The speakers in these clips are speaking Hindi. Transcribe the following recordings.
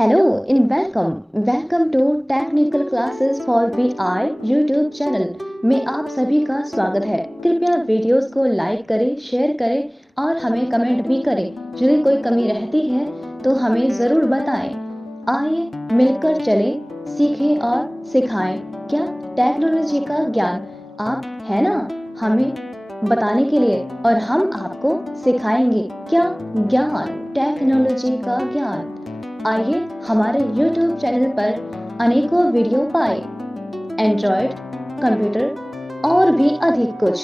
Hello and welcome. Welcome to Technical Classes for VI YouTube channel में आप सभी का स्वागत है। कृपया वीडियोस को लाइक करें, शेयर करें और हमें कमेंट भी करें। यदि कोई कमी रहती है तो हमें ज़रूर बताएं। आइए मिलकर चलें, सीखें और सिखाएं। क्या टेक्नोलॉजी का ज्ञान आप है ना हमें बताने के लिए, और हम आपको सिखाएंगे क्या ज्ञान, टेक्नोलॉजी का ज्ञान। आइए हमारे YouTube चैनल पर अनेकों वीडियो पाए, एंड्रॉयड, कंप्यूटर और भी अधिक कुछ,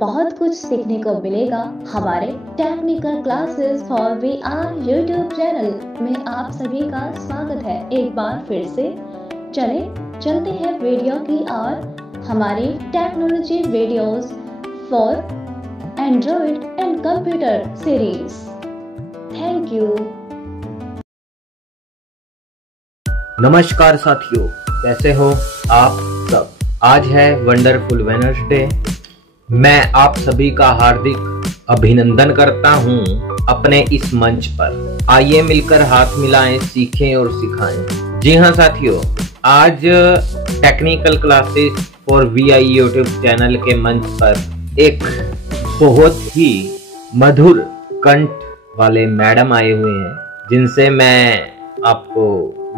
बहुत कुछ सीखने को मिलेगा हमारे technical classes for VI YouTube channel में। आप सभी का स्वागत है एक बार फिर से। चलते हैं वीडियो की और हमारी technology videos for Android and computer series. Thank you. नमस्कार साथियों, कैसे हो आप सब। आज है वंडरफुल वेडनेसडे। मैं आप सभी का हार्दिक अभिनंदन करता हूं अपने इस मंच पर। आइए मिलकर हाथ मिलाएं, सीखें और सिखाएं। जी हां साथियों, आज technical classes for VI YouTube channel के मंच पर एक बहुत ही मधुर कंठ वाले मैडम आए हुए हैं, जिनसे मैं आपको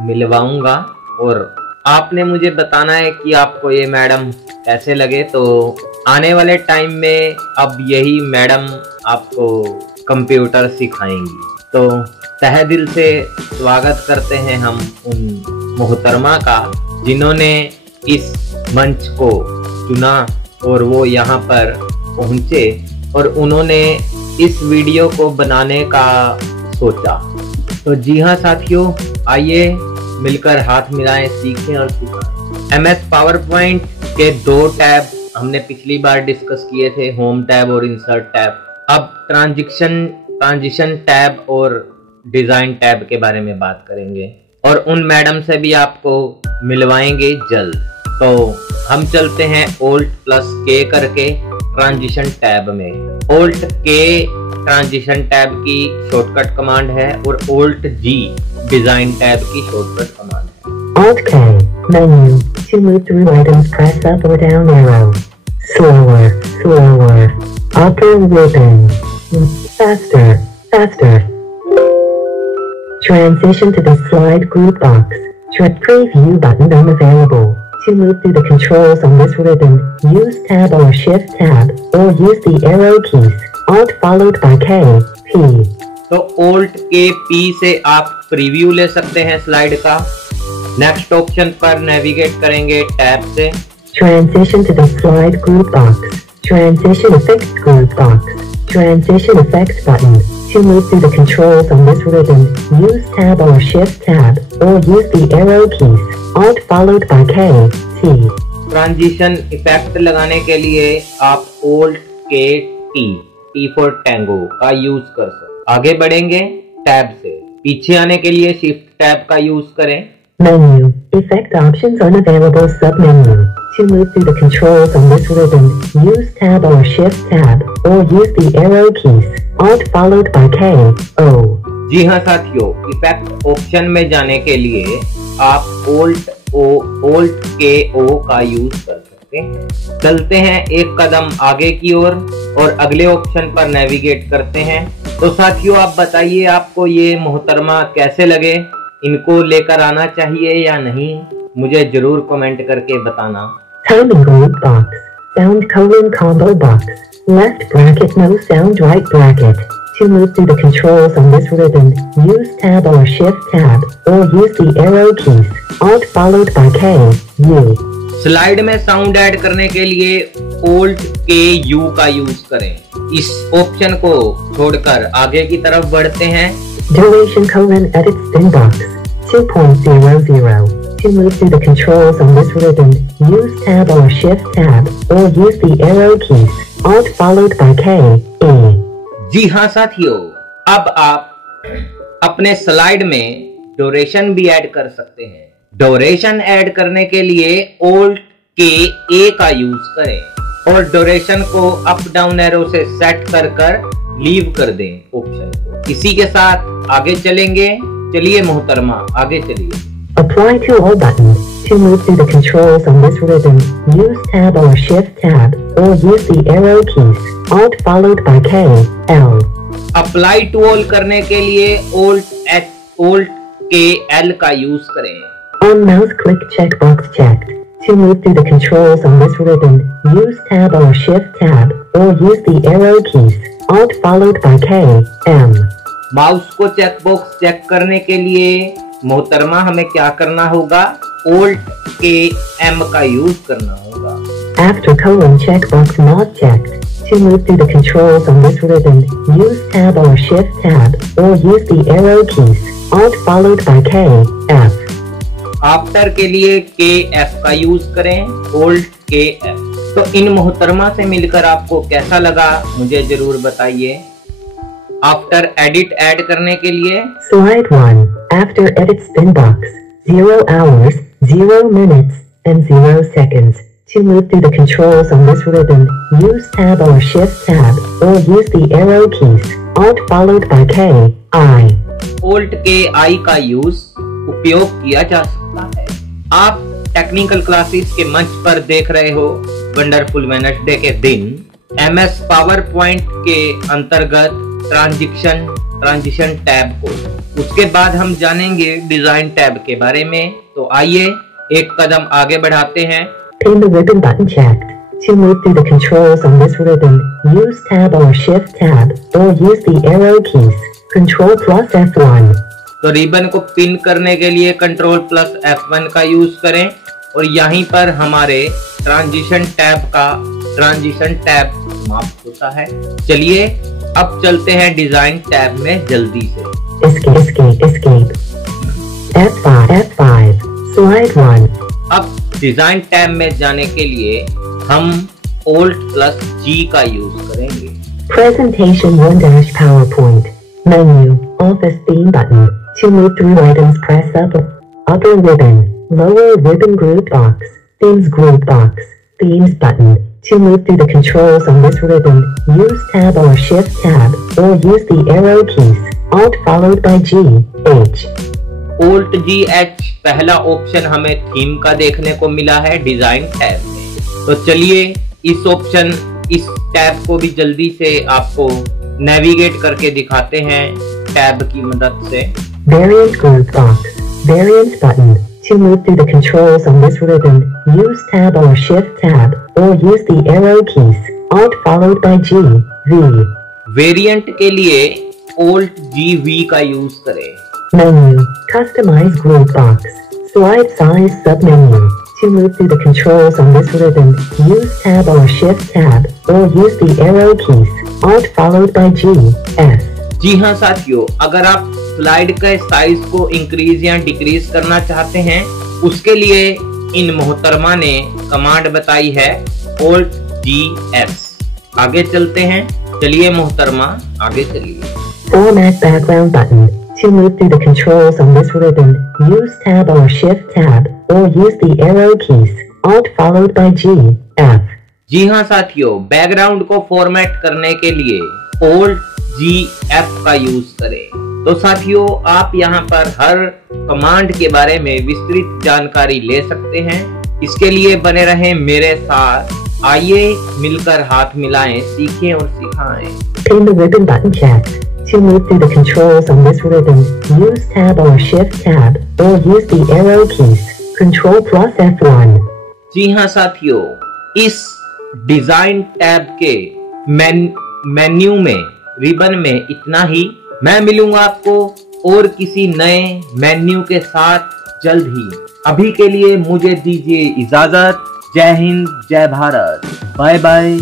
मिलवाऊंगा और आपने मुझे बताना है कि आपको ये मैडम कैसे लगे। तो आने वाले टाइम में अब यही मैडम आपको कंप्यूटर सिखाएंगी। तो तहे दिल से स्वागत करते हैं हम उन मोहतरमा का, जिन्होंने इस मंच को चुना और वो यहाँ पर पहुँचे और उन्होंने इस वीडियो को बनाने का सोचा। तो जी हाँ साथियों, आइए मिलकर हाथ मिलाएं, सीखें और सिखाएं। MS पावर पॉइंट के दो टैब हमने पिछली बार डिस्कस किए थे, होम टैब और इंसर्ट टैब। अब ट्रांजिशन टैब और डिजाइन टैब के बारे में बात करेंगे और उन मैडम से भी आपको मिलवाएंगे जल्द। तो हम चलते हैं Alt+K करके ट्रांजिशन टैब में। Alt+K ट्रांजिशन टैब की शॉर्टकट कमांड है और Alt+G डिजाइन टैब की शॉर्टकट कमांड है। Alt+K menu to move through items, press up or down arrow. Slower. Upper ribbon. Faster. Transition to the slide group box. Preview button unavailable. To move through the controls on this ribbon, use Tab or Shift Tab, or use the arrow keys. Alt followed by K, P. तो Alt+K+P से आप प्रीव्यू ले सकते हैं स्लाइड का। नेक्स्ट ऑप्शन पर नेविगेट करेंगे टैब से। Transition to the slide group box. Transition effects group box. Transition effects button. To move through the controls on this ribbon, use Tab or Shift Tab, or use the arrow keys. Alt followed by K, T. Transition effect लगाने के लिए आप Alt+K+T, T फॉर टैंगो का यूज कर सकते। आगे बढ़ेंगे टैब से। पीछे आने के लिए शिफ्ट टैब का यूज करें। Menu, effect options unavailable submenu. To move through the controls on this ribbon, use Tab or Shift Tab, or use the arrow keys. Alt followed by K, O. जी हाँ साथियों, इफेक्ट ऑप्शन में जाने के लिए आप Alt+K+O का यूज कर सकते हैं। चलते हैं एक कदम आगे की ओर और अगले ऑप्शन पर नेविगेट करते हैं। तो साथियों, आप बताइए आपको ये मोहतरमा कैसे लगे? इनको लेकर आना चाहिए या नहीं? मुझे जरूर कमेंट करके बताना। Timing group box. Sound combo box. Left bracket, no sound, right bracket. To move through the controls on this ribbon, use Tab or Shift Tab, or use the arrow keys. Alt followed by K, U. Slide में साउंड ऐड करने के लिए Alt+K+U का यूज करें। इस ऑप्शन को छोड़कर आगे की तरफ बढ़ते हैं। Duration edit spin box 2.00. To move through the controls on this ribbon, use Tab or Shift Tab, or use the arrow keys. Alt followed by K, E. जी हाँ साथियों, अब आप अपने स्लाइड में ड्यूरेशन भी ऐड कर सकते हैं। ड्यूरेशन ऐड करने के लिए Alt+K+A का यूज करें और ड्यूरेशन को अप डाउन एरो से सेट कर लीव कर दें ऑप्शन को। इसी के साथ आगे चलेंगे चलिए मोहतरमा आगे चलिए। Apply to all button. To move through the controls on this ribbon, use Tab or Shift Tab, or use the arrow keys, Alt followed by K, L. Apply to all करने के लिए Alt K L का यूज करें। On mouse click checkbox checked. To move through the controls on this ribbon, use Tab or Shift Tab, or use the arrow keys, Alt followed by K, M. Mouse को चेकबॉक्स चेक करने के लिए मोहतरमा हमें क्या करना होगा? Alt K M का यूज करना होगा। After colon checkbox not checked, to move through the controls on this ribbon, use Tab or Shift Tab, or use the arrow keys, Alt followed by K, F. After के लिए K F का यूज करें, Alt K F। तो इन मोहतरमा से मिलकर आपको कैसा लगा मुझे जरूर बताइए। आफ्टर एडिट ऐड करने के लिए Slide 1. After edit spin box, 0 hours, 0 minutes, and 0 seconds. To move through the controls on this ribbon, use Tab or Shift Tab, or use the arrow keys, Alt followed by K, I. Alt K I का यूज उपयोग किया जा सकता है। आप टेक्निकल क्लासेस के मंच पर देख रहे हो वंडरफुल वेडनेसडे के दिन MS पावर पॉइंट के अंतर्गत ट्रांजिशन टैब को। उसके बाद हम जानेंगे डिजाइन टैब के बारे में। तो आइए एक कदम आगे बढ़ाते हैं। Pin the ribbon button checked. To move through the controls on this ribbon, use Tab or Shift Tab, or use the arrow keys, Control plus F1. तो रिबन को पिन करने के लिए Control plus F1 का यूज करें और यहीं पर हमारे ट्रांजिशन टैब समाप्त होता है। चलिए अब चलते हैं डिजाइन टैब में जल्दी से। Escape. F5. Slide 1. अब डिजाइन टैब में जाने के लिए हम Alt plus G का यूज करेंगे। Presentation 1- PowerPoint. Menu. Office theme button. To move through items, press upper ribbon, lower ribbon group box, themes group box, themes button. To move through the controls on this ribbon, use Tab or Shift Tab, or use the arrow keys, Alt followed by G, H. Alt G H पहला ऑप्शन हमें थीम का देखने को मिला है डिजाइन टैब में। तो चलिए इस टैब को भी जल्दी से आपको नेविगेट करके दिखाते हैं टैब की मदद से। Variant group box, variant button. To move through the controls on this ribbon, use Tab or Shift Tab, or use the arrow keys, Alt followed by G, V. Variant के लिए Alt G V का यूज करें। Menu, customize group box, slide size submenu. To move through the controls on this ribbon, use Tab or Shift Tab, or use the arrow keys, Alt followed by G, S. जी हाँ साथियों, अगर आप स्लाइड के साइज को इंक्रीज या डिक्रीज करना चाहते हैं उसके लिए इन मोहतरमा ने कमांड बताई है Alt G S। आगे चलते हैं। चलिए मोहतरमा आगे चलिए। Format background button. To move through the controls on this ribbon, use Tab or Shift Tab, or use the arrow keys, Alt followed by G, F. जी हाँ साथियों, बैकग्राउंड को फॉर्मेट करने के लिए Alt G F का यूज करें। तो साथियों आप यहाँ पर हर कमांड के बारे में विस्तृत जानकारी ले सकते हैं। इसके लिए बने रहें मेरे साथ। आइए मिलकर हाथ मिलाएं, सीखें और सिखाएं। Pin the ribbon button checked. To move through the controls on this ribbon, use Tab or Shift Tab, or use the arrow keys, Control plus F1. जी हाँ साथियों, इस डिजाइन टैब के मेन्यू में रिबन में इतना ही। मैं मिलूंगा आपको और किसी नए मेन्यू के साथ जल्द ही। अभी के लिए मुझे दीजिए इजाजत। जय हिंद, जय भारत, बाय बाय।